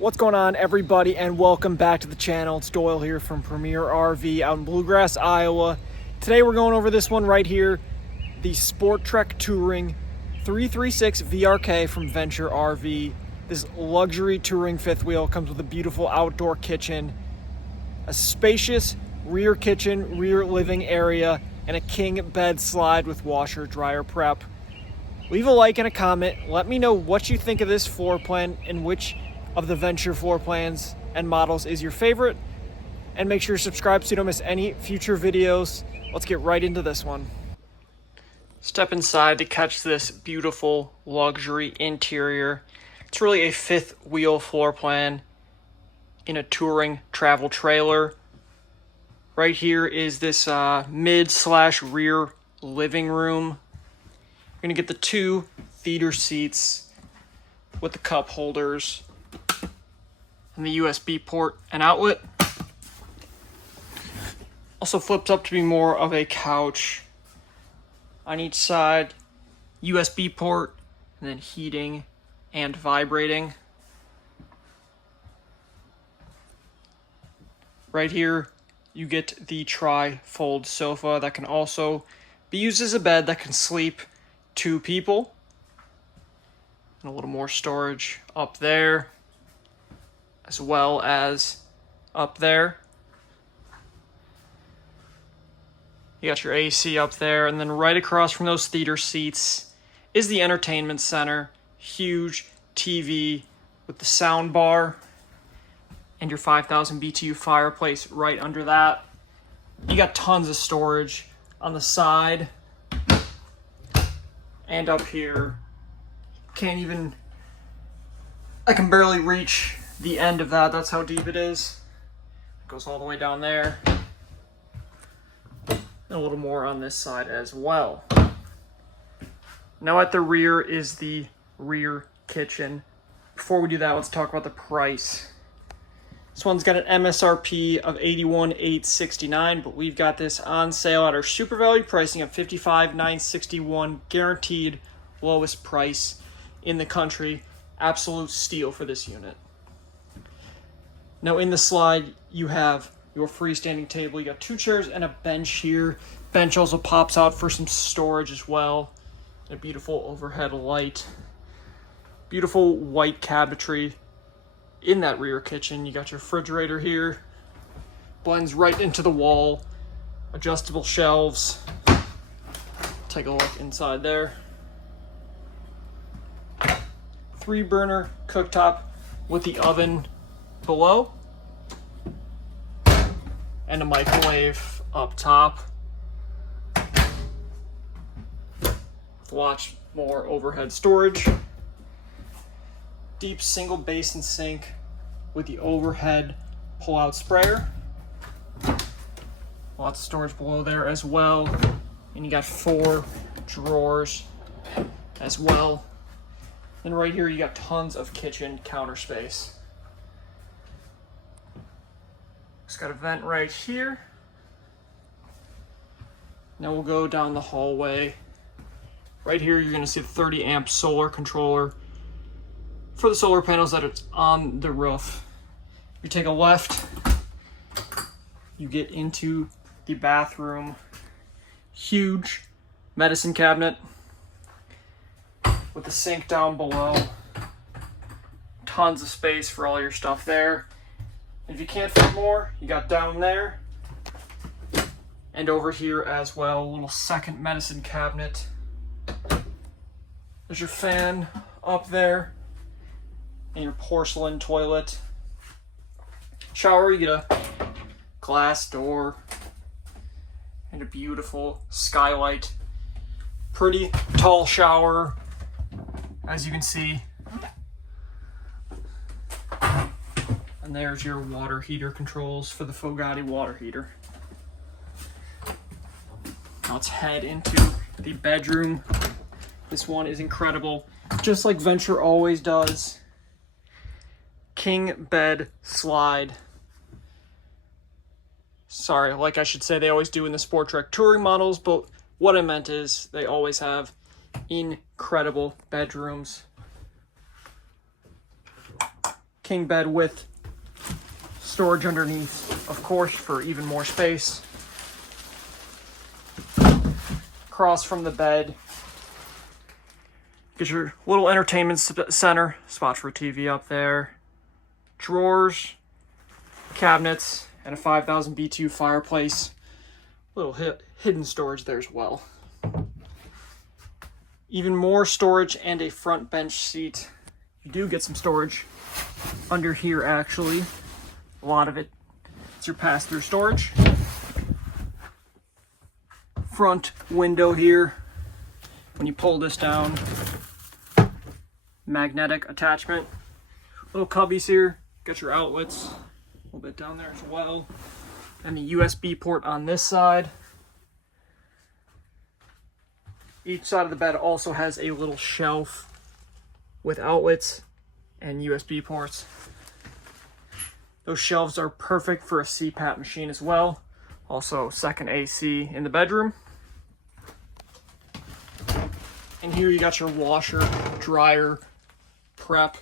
What's going on, everybody, and welcome back to the channel. It's Doyle here from Premier RV out in Bluegrass, Iowa. Today we're going over this one right here, the SportTrek Touring 336 VRK from Venture RV. This luxury touring fifth wheel comes with a beautiful outdoor kitchen, a spacious rear kitchen, rear living area, and a king bed slide with washer dryer prep. Leave a like and a comment. Let me know what you think of this floor plan and which of the Venture floor plans and models is your favorite. And make sure you subscribe so you don't miss any future videos. Let's get right into this one. Step inside to catch this beautiful luxury interior. It's really a fifth wheel floor plan in a touring travel trailer. Right here is this mid/rear living room. You're gonna get the two theater seats with the cup holders and the USB port and outlet. Also flips up to be more of a couch. On each side, USB port, and then heating and vibrating. Right here, you get the tri-fold sofa that can also be used as a bed that can sleep two people. And a little more storage up there, as well as up there. You got your AC up there, and then right across from those theater seats is the entertainment center. Huge TV with the sound bar and your 5,000 BTU fireplace right under that. You got tons of storage on the side and up here. I can barely reach the end of that. That's how deep it is. It goes all the way down there. And a little more on this side as well. Now at the rear is the rear kitchen. Before we do that, let's talk about the price. This one's got an MSRP of $81,869, but we've got this on sale at our super value pricing of $55,961, guaranteed lowest price in the country. Absolute steal for this unit. Now in the slide, you have your freestanding table. You got two chairs and a bench here. Bench also pops out for some storage as well. A beautiful overhead light. Beautiful white cabinetry in that rear kitchen. You got your refrigerator here. Blends right into the wall. Adjustable shelves. Take a look inside there. 3-burner cooktop with the oven below. And a microwave up top. With lots more overhead storage. Deep single basin sink with the overhead pull-out sprayer. Lots of storage below there as well. And you got 4 drawers as well. And right here you got tons of kitchen counter space. It's got a vent right here. Now we'll go down the hallway. Right here you're going to see the 30 amp solar controller for the solar panels that it's on the roof. You take a left, you get into the bathroom. Huge medicine cabinet with the sink down below. Tons of space for all your stuff there. If you can't fit more, you got down there and over here as well. A little second medicine cabinet. There's your fan up there and your porcelain toilet. Shower, you get a glass door and a beautiful skylight. Pretty tall shower, as you can see. And there's your water heater controls for the Fogatti water heater. Now let's head into the bedroom. This one is incredible, just like Venture always does. King bed slide. Sorry, like I should say they always do in the SportTrek Touring models, but what I meant is they always have incredible bedrooms. king bed with storage underneath, of course, for even more space. Across from the bed, get your little entertainment center, spot for a TV up there, drawers, cabinets, and a 5000 B2 fireplace. Little hidden storage there as well. Even more storage and a front bench seat. You do get some storage under here, actually. A lot of it is your pass-through storage. Front window here. When you pull this down, magnetic attachment. Little cubbies here. Got your outlets a little bit down there as well. And the USB port on this side. Each side of the bed also has a little shelf with outlets and USB ports. Those shelves are perfect for a CPAP machine as well. Also, second AC in the bedroom. And here you got your washer, dryer, prep.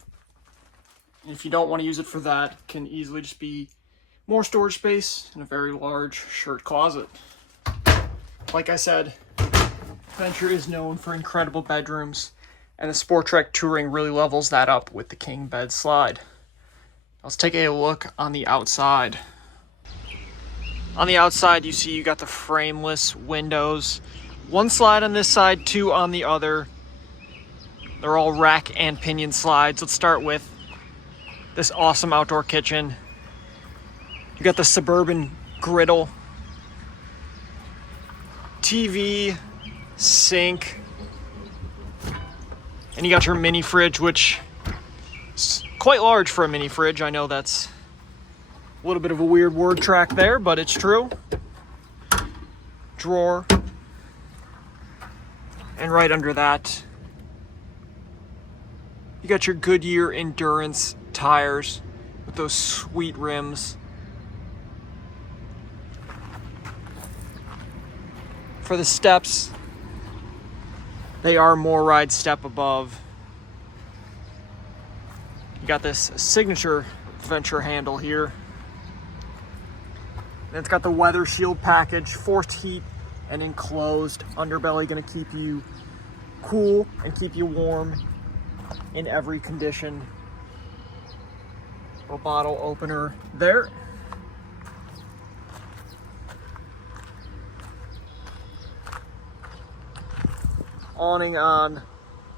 And if you don't want to use it for that, it can easily just be more storage space in a very large shirt closet. Like I said, Venture is known for incredible bedrooms, and the SportTrek Touring really levels that up with the king bed slide. Let's take a look on the outside. On the outside, you see you got the frameless windows. One slide on this side, two on the other. They're all rack and pinion slides. Let's start with this awesome outdoor kitchen. You got the Suburban griddle, TV, sink, and you got your mini fridge, which is quite large for a mini fridge. I know that's a little bit of a weird word track there, but it's true. Drawer. And right under that, you got your Goodyear Endurance tires with those sweet rims. For the steps, they are more ride step above. You got this signature Venture handle here. And it's got the weather shield package, forced heat and enclosed underbelly, gonna keep you cool and keep you warm in every condition. Little bottle opener there. Awning on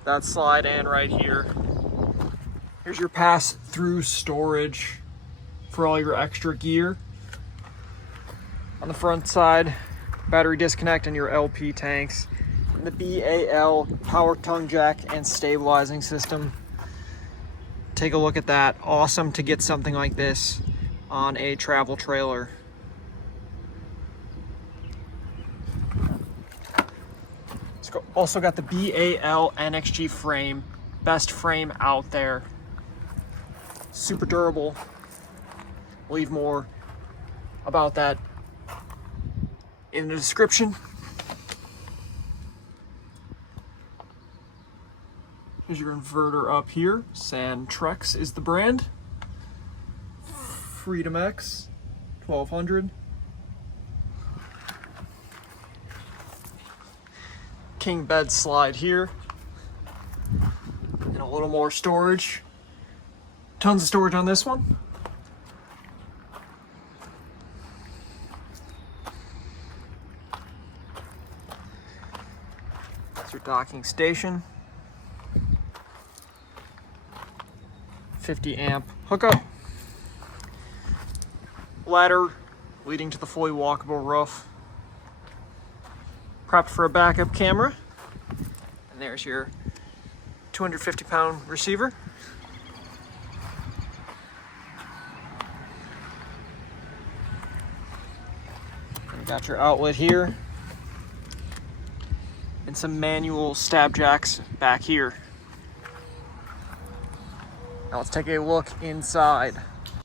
that slide and right here. Here's your pass-through storage for all your extra gear. On the front side, battery disconnect and your LP tanks. And the BAL power tongue jack and stabilizing system. Take a look at that. Awesome to get something like this on a travel trailer. Also got the BAL NXG frame, best frame out there. Super durable. Leave more about that in the description. Here's your inverter up here. Sandtrex is the brand. Freedom X 1200. King bed slide here. And a little more storage. Tons of storage on this one. That's your docking station. 50 amp hookup. Ladder leading to the fully walkable roof. Prepped for a backup camera. And there's your 250-pound receiver. You got your outlet here. And some manual stab jacks back here. Now let's take a look inside.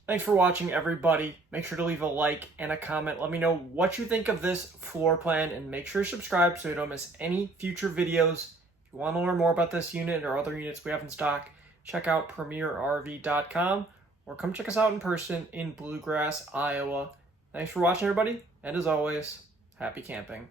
Thanks for watching, everybody. Make sure to leave a like and a comment. Let me know what you think of this floor plan, and make sure to subscribe so you don't miss any future videos. If you want to learn more about this unit or other units we have in stock, check out premierrv.com or come check us out in person in Bluegrass, Iowa. Thanks for watching, everybody, and as always, happy camping.